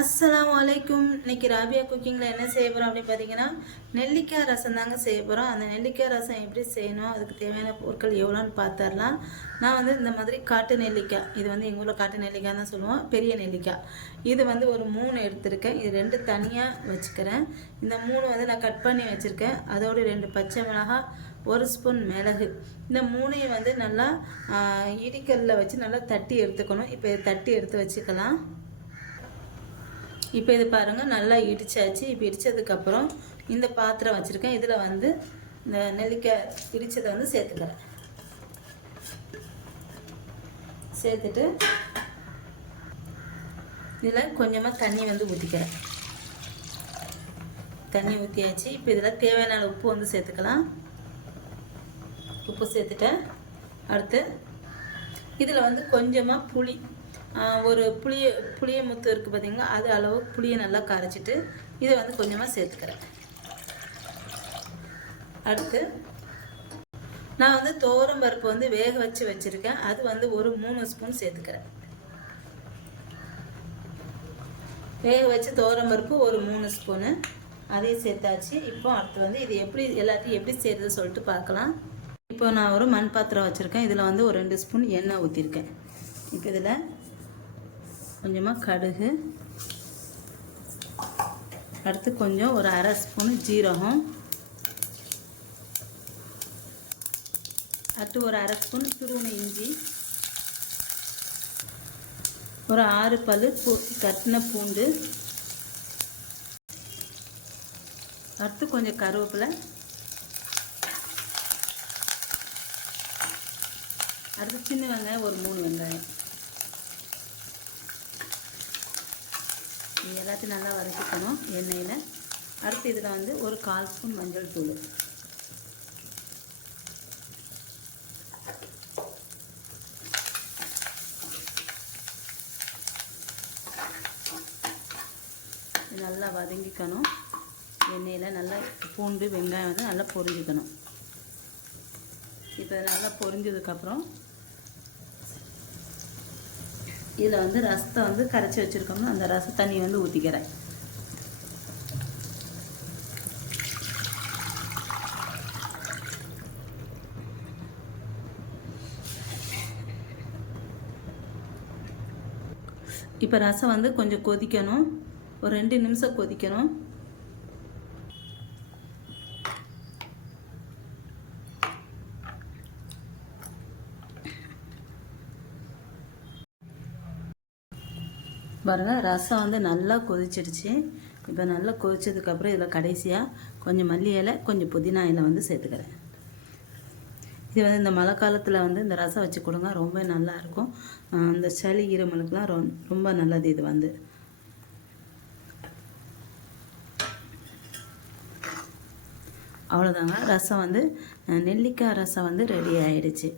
அஸ்லாம் வலைக்கும் இன்னைக்கு ராபியா குக்கிங்கில் என்ன செய்ய போகிறோம் அப்படின்னு பார்த்தீங்கன்னா நெல்லிக்காய் ரசம் தாங்க செய்ய போகிறோம் அந்த நெல்லிக்காய் ரசம் எப்படி செய்யணும் அதுக்கு தேவையான பொருட்கள் எவ்வளோன்னு பார்த்துடலாம் நான் வந்து இந்த மாதிரி காட்டு நெல்லிக்காய் இது வந்து எங்கள் ஊரில் காட்டு நெல்லிக்காய் தான் சொல்லுவோம் பெரிய நெல்லிக்காய். இது வந்து ஒரு மூணு எடுத்திருக்கேன். இது ரெண்டு தனியாக வச்சுக்கிறேன். இந்த மூணு வந்து நான் கட் பண்ணி வச்சுருக்கேன். அதோடு ரெண்டு பச்சை மிளகாய் ஒரு ஸ்பூன் மிளகு. இந்த மூணையும் வந்து நல்லா இடிக்கல்ல வச்சு நல்லா தட்டி எடுத்துக்கணும். இப்போ தட்டி எடுத்து வச்சுக்கலாம். இப்போ இது பாருங்கள் நல்லா இடிச்சாச்சு. இப்போ இடித்ததுக்கப்புறம் இந்த பாத்திரம் வச்சுருக்கேன். இதில் வந்து இந்த நெல்லிக்காய் இடித்ததை வந்து சேர்த்துக்கிறேன். சேர்த்துட்டு இதில் கொஞ்சமாக தண்ணி வந்து ஊற்றிக்கிறேன். தண்ணி ஊற்றியாச்சு இப்போ இதில் தேவையான உப்பு வந்து சேர்த்துக்கலாம். உப்பு சேர்த்துட்டேன். அடுத்து இதில் வந்து கொஞ்சமாக புளி ஒரு புளிய புளிய முத்து இருக்குது பார்த்திங்கன்னா அது அளவு புளியை நல்லா கரைச்சிட்டு இதை வந்து கொஞ்சமாக சேர்த்துக்கிறேன். அடுத்து நான் வந்து துவரம் பருப்பு வந்து வேக வச்சு வச்சுருக்கேன். அது வந்து ஒரு மூணு ஸ்பூன் சேர்த்துக்கிறேன். வேக வச்சு துவரம் பருப்பு ஒரு மூணு ஸ்பூனு. அதையும் சேர்த்தாச்சு. இப்போ அடுத்து வந்து இது எப்படி எல்லாத்தையும் எப்படி செய்கிறது சொல்லிட்டு பார்க்கலாம். இப்போ நான் ஒரு மண் பாத்திரம் வச்சுருக்கேன். இதில் வந்து ஒரு ரெண்டு ஸ்பூன் எண்ணெய் ஊற்றிருக்கேன் இப்போ இதில் கொஞ்சமாக கடுகு. அடுத்து கொஞ்சம் ஒரு அரை ஸ்பூனு ஜீரகம். அடுத்து ஒரு அரை ஸ்பூன் துருவன இஞ்சி. ஒரு ஆறு பல் பூ கட்டின பூண்டு. அடுத்து கொஞ்சம் கருவேப்பிலை. அடுத்து சின்ன வெங்காயம் ஒரு மூணு வெங்காயம். எல்லாத்தையும் நல்லா வதக்கிக்கணும் எண்ணெயில். அடுத்து இதில் வந்து ஒரு கால் ஸ்பூன் மஞ்சள் தூள். நல்லா வதங்கிக்கணும். எண்ணெயில் நல்லா பூண்டு வெங்காயம் வந்து நல்லா பொரிஞ்சிக்கணும். இப்போ நல்லா பொரிஞ்சதுக்கப்புறம் இதில் வந்து ரசத்தை வந்து கரைச்சி வச்சுருக்கோம்னா அந்த ரச தண்ணி வந்து ஊற்றிக்கிறேன் இப்போ ரசம் வந்து கொஞ்சம் கொதிக்கணும். ஒரு ரெண்டு நிமிஷம் கொதிக்கணும். பாருங்கள் ரசம் வந்து நல்லா கொதிச்சிடுச்சு. இப்போ நல்லா கொதிச்சதுக்கப்புறம் இதில் கடைசியாக கொஞ்சம் மல்லி இலை கொஞ்சம் புதினா இலை வந்து சேர்த்துக்கிறேன். இது வந்து இந்த மழை காலத்தில் வந்து இந்த ரசம் வச்சு கொடுங்க ரொம்ப நல்லா இருக்கும். இந்த சளி இருமலுக்குலாம் ரொ ரொம்ப நல்லது இது வந்து. அவ்வளோதாங்க ரசம் வந்து நெல்லிக்காய் ரசம் வந்து ரெடி ஆயிடுச்சு.